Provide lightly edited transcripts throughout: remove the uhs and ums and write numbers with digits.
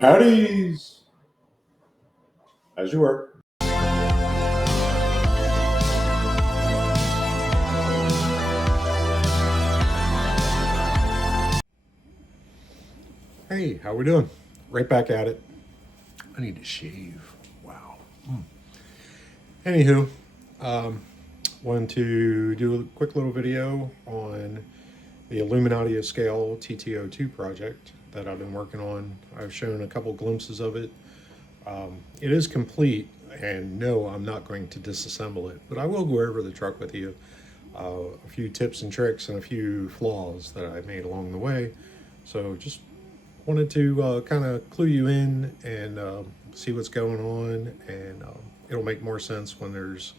Howdy's! As you were. Hey, how we doing? Right back at it. I need to shave. Wow. Anywho, wanted to do a quick little video on the Illuminati of Scale TT02 project that I've been working on. I've shown a couple glimpses of it. It is complete, and no, I'm not going to disassemble it, but I will go over the truck with you. A few tips and tricks and a few flaws that I made along the way. So just wanted to kind of clue you in and see what's going on, and it'll make more sense when there's,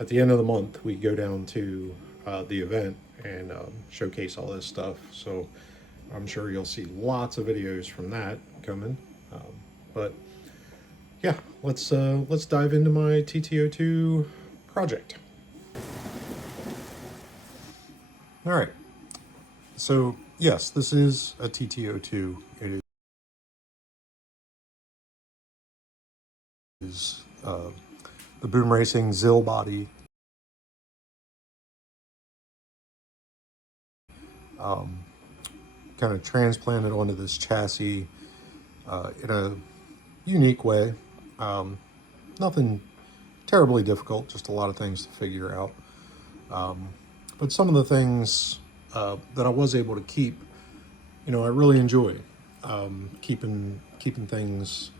at the end of the month, we go down to the event and showcase all this stuff. So I'm sure you'll see lots of videos from that coming. But yeah, let's dive into my TT02 project. All right, so yes, this is a TT02. It is the BoomRacing Zil body. Kind of transplanted onto this chassis in a unique way. Nothing terribly difficult, just a lot of things to figure out. But some of the things that I was able to keep, I really enjoy keeping things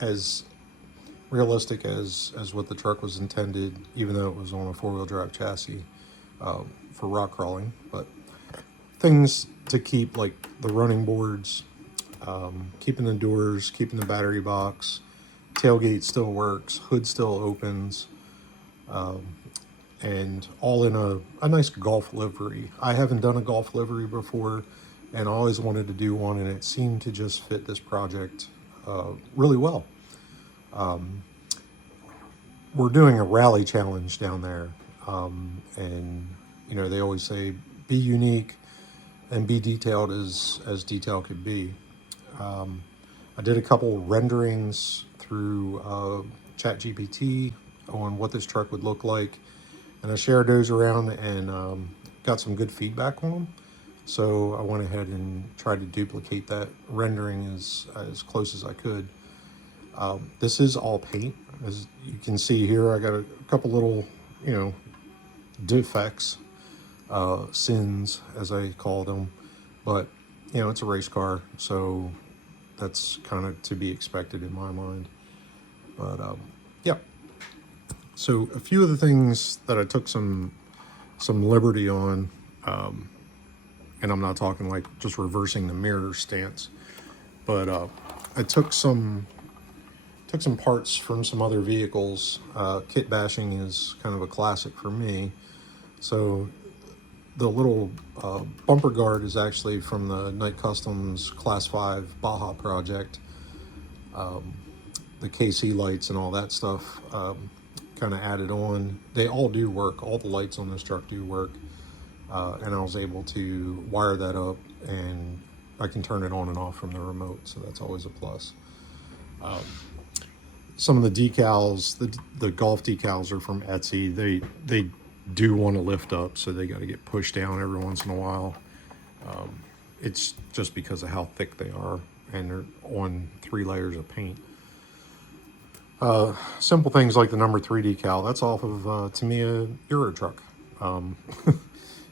as realistic as what the truck was intended, even though it was on a four-wheel drive chassis for rock crawling. But things to keep, like the running boards, keeping the doors, keeping the battery box, tailgate still works, hood still opens, and all in a nice golf livery. I haven't done a golf livery before, and I always wanted to do one, and it seemed to just fit this project really well. We're doing a rally challenge down there, and they always say be unique and be detailed as detail could be. I did a couple renderings through ChatGPT on what this truck would look like, and I shared those around and got some good feedback on them. So I went ahead and tried to duplicate that rendering as close as I could. This is all paint. As you can see here, I got a couple little, defects, sins as I call them, but it's a race car, so that's kind of to be expected in my mind. But yeah, so a few of the things that I took some liberty on, and I'm not talking like just reversing the mirror stance, but I took some parts from some other vehicles. Kit bashing is kind of a classic for me. So the little bumper guard is actually from the Night Customs Class 5 Baja project. The KC lights and all that stuff kind of added on. They all do work. All the lights on this truck do work. And I was able to wire that up, and I can turn it on and off from the remote, so that's always a plus. Some of the decals, the golf decals, are from Etsy. They do want to lift up, so they got to get pushed down every once in a while. It's just because of how thick they are, and they're on 3 layers of paint. Simple things like the number 3 decal, that's off of Tamiya Euro truck.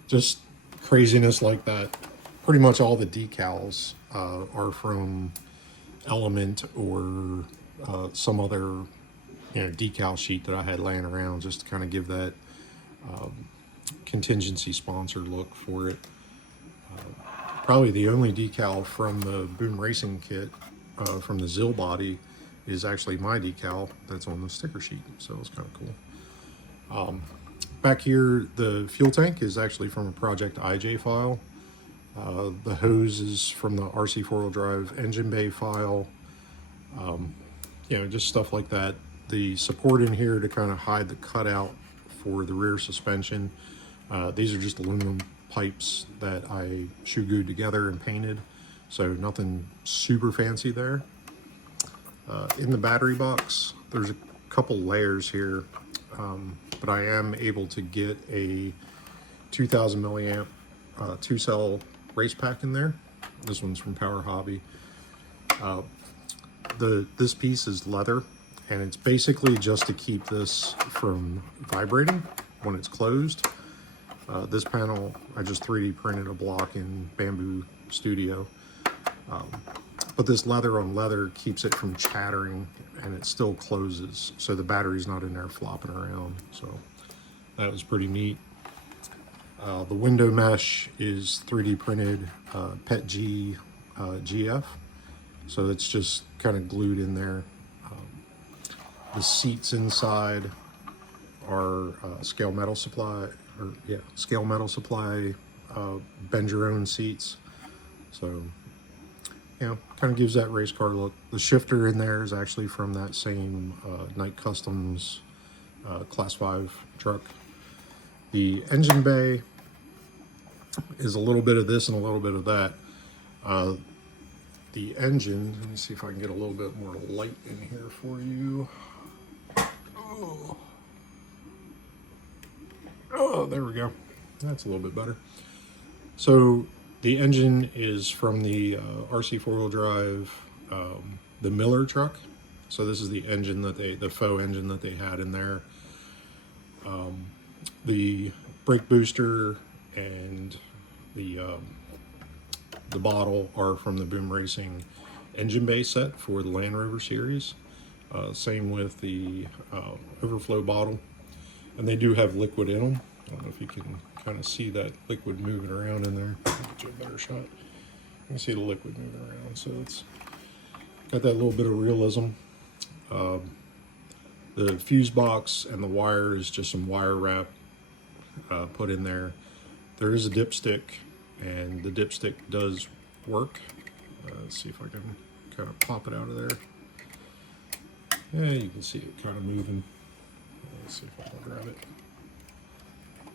Just craziness like that. Pretty much all the decals are from Element or some other decal sheet that I had laying around, just to kind of give that contingency sponsor look for it. Probably the only decal from the BoomRacing kit from the Zil body is actually my decal that's on the sticker sheet, so it's kind of cool. Back here, the fuel tank is actually from a Project IJ file. The hose is from the RC4wd engine bay file. Just stuff like that. The support in here to kind of hide the cutout for the rear suspension. These are just aluminum pipes that I shoe glued together and painted. So nothing super fancy there. In the battery box, there's a couple layers here, but I am able to get a 2000 milliamp 2-cell race pack in there. This one's from Power Hobby. This piece is leather, and it's basically just to keep this from vibrating when it's closed. This panel, I just 3D printed a block in Bamboo Studio. But this leather on leather keeps it from chattering, and it still closes, so the battery's not in there flopping around. So that was pretty neat. The window mesh is 3D printed PETG GF, so it's just kind of glued in there. The seats inside are Scale Metal Supply, Scale Metal Supply bend your own seats. So, you know, kind of gives that race car look. The shifter in there is actually from that same Night Customs Class 5 truck. The engine bay is a little bit of this and a little bit of that. The engine, let me see if I can get a little bit more light in here for you. Oh, there we go. That's a little bit better. So the engine is from the RC4wd the Miller truck. So this is the engine that the faux engine that they had in there. The brake booster and the bottle are from the BoomRacing engine bay set for the Land Rover series. Same with the overflow bottle, and they do have liquid in them. I don't know if you can kind of see that liquid moving around in there. I'll get you a better shot. You can see the liquid moving around, so it's got that little bit of realism. The fuse box and the wire is just some wire wrap put in there. There is a dipstick, and the dipstick does work. Let's see if I can kind of pop it out of there. Yeah, you can see it kind of moving. Let's see if I can grab it.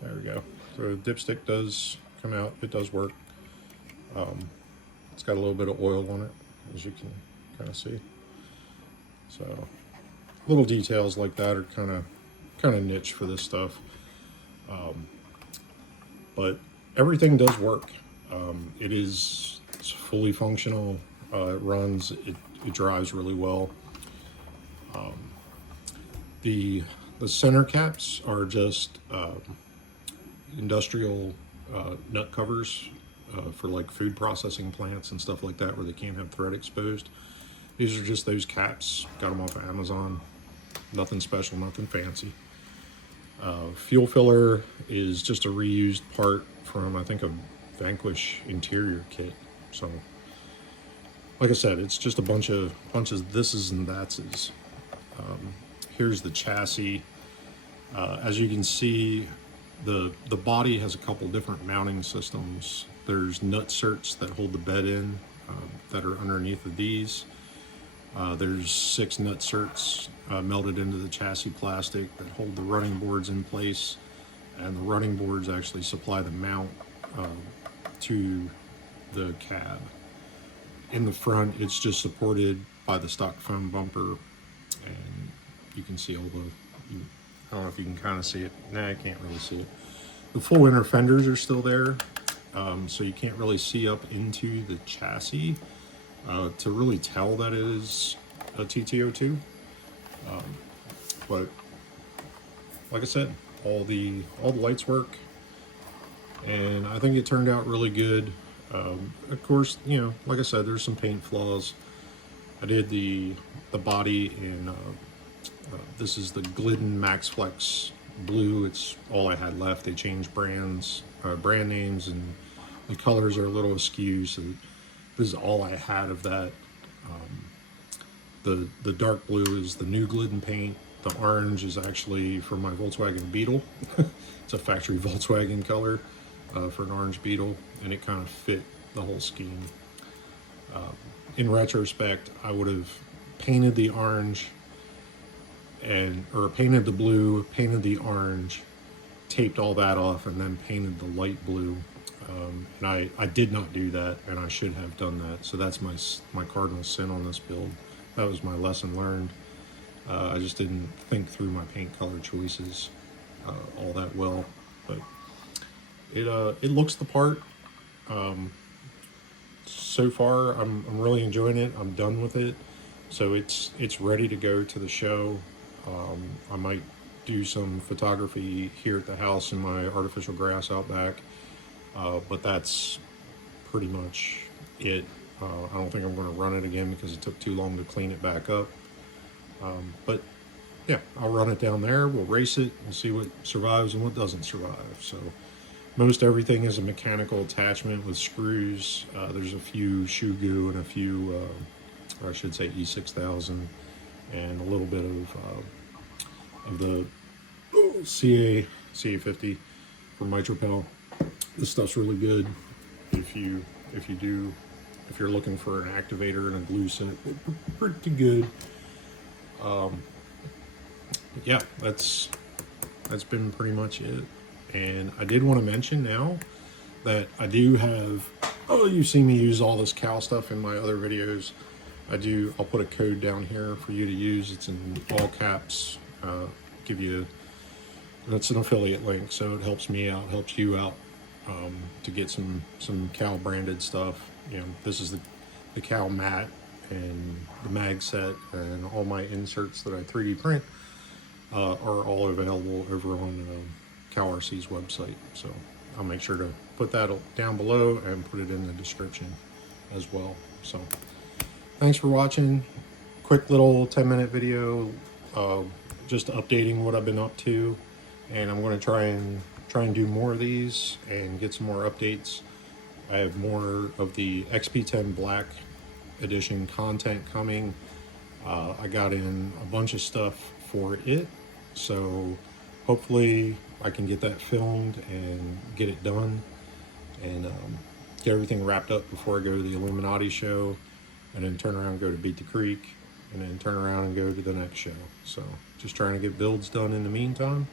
There we go. So the dipstick does come out. It does work. It's got a little bit of oil on it, as you can kind of see. So little details like that are kind of niche for this stuff. But everything does work. It's fully functional. It runs. It drives really well. The center caps are just industrial nut covers for like food processing plants and stuff like that, where they can't have thread exposed. These are just those caps. Got them off of Amazon. Nothing special, nothing fancy. Fuel filler is just a reused part from, I think, a Vanquish interior kit. So, like I said, it's just a bunch of thises and thatses. Here's the chassis. As you can see, the body has a couple different mounting systems. There's nut certs that hold the bed in that are underneath of these. There's 6 nut certs melted into the chassis plastic that hold the running boards in place, and the running boards actually supply the mount to the cab. In the front, it's just supported by the stock foam bumper, and you can see all the, I don't know if you can kind of see it. Nah, I can't really see it. The full inner fenders are still there, so you can't really see up into the chassis to really tell that it is a TT02. But like I said, all the lights work, and I think it turned out really good. Of course, you know, like I said, there's some paint flaws. I did the body in this is the Glidden Max Flex blue. It's all I had left. They changed brand names, and the colors are a little askew, so this is all I had of that. The dark blue is the new Glidden paint. The orange is actually from my Volkswagen Beetle. It's a factory Volkswagen color for an orange Beetle, and it kind of fit the whole scheme. In retrospect, I would have painted the orange or painted the blue, painted the orange, taped all that off, and then painted the light blue And I did not do that, and I should have done that. So that's my cardinal sin on this build. That was my lesson learned. I just didn't think through my paint color choices all that well, but it looks the part. So far, I'm really enjoying it. I'm done with it, so it's ready to go to the show. I might do some photography here at the house in my artificial grass out back, but that's pretty much it. I don't think I'm going to run it again because it took too long to clean it back up. But yeah, I'll run it down there. We'll race it. We'll see what survives and what doesn't survive. So most everything is a mechanical attachment with screws. There's a few shoe goo and a few, or I should say E6000, and a little bit of the CA50 from Mitropel. This stuff's really good if you're looking for an activator and a glue set. Pretty good. Yeah, that's been pretty much it. And I did want to mention now that I do have, you've seen me use all this cow stuff in my other videos. I'll put a code down here for you to use. It's in all caps. That's an affiliate link, so it helps me out, helps you out, to get some cow branded stuff. You know, this is the cow mat and the mag set, and all my inserts that I 3D print are all available over on Cow RC's website. So I'll make sure to put that down below and put it in the description as well. So thanks for watching. Quick little 10-minute video, just updating what I've been up to, and I'm going to try and do more of these and get some more updates. I have more of the XP10 Black Edition content coming. I got in a bunch of stuff for it, so hopefully I can get that filmed and get it done, and get everything wrapped up before I go to the Illuminati show, and then turn around and go to Beat the Creek, and then turn around and go to the next show. So just trying to get builds done in the meantime.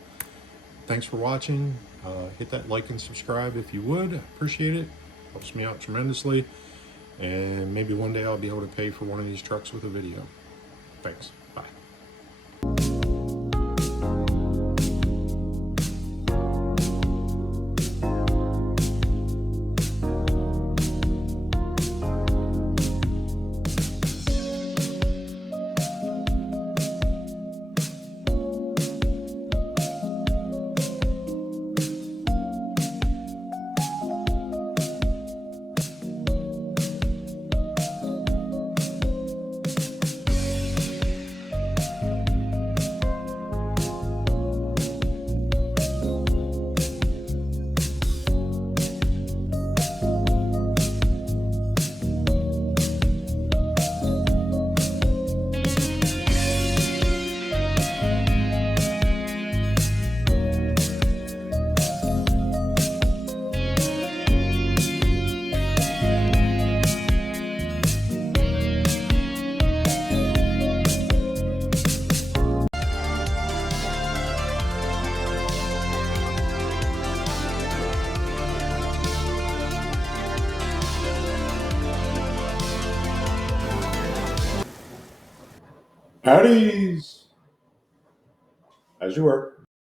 Thanks for watching. Hit that like and subscribe if you would. Appreciate it. Helps me out tremendously. And maybe one day I'll be able to pay for one of these trucks with a video. Thanks. Bye. Howdy's! As you were.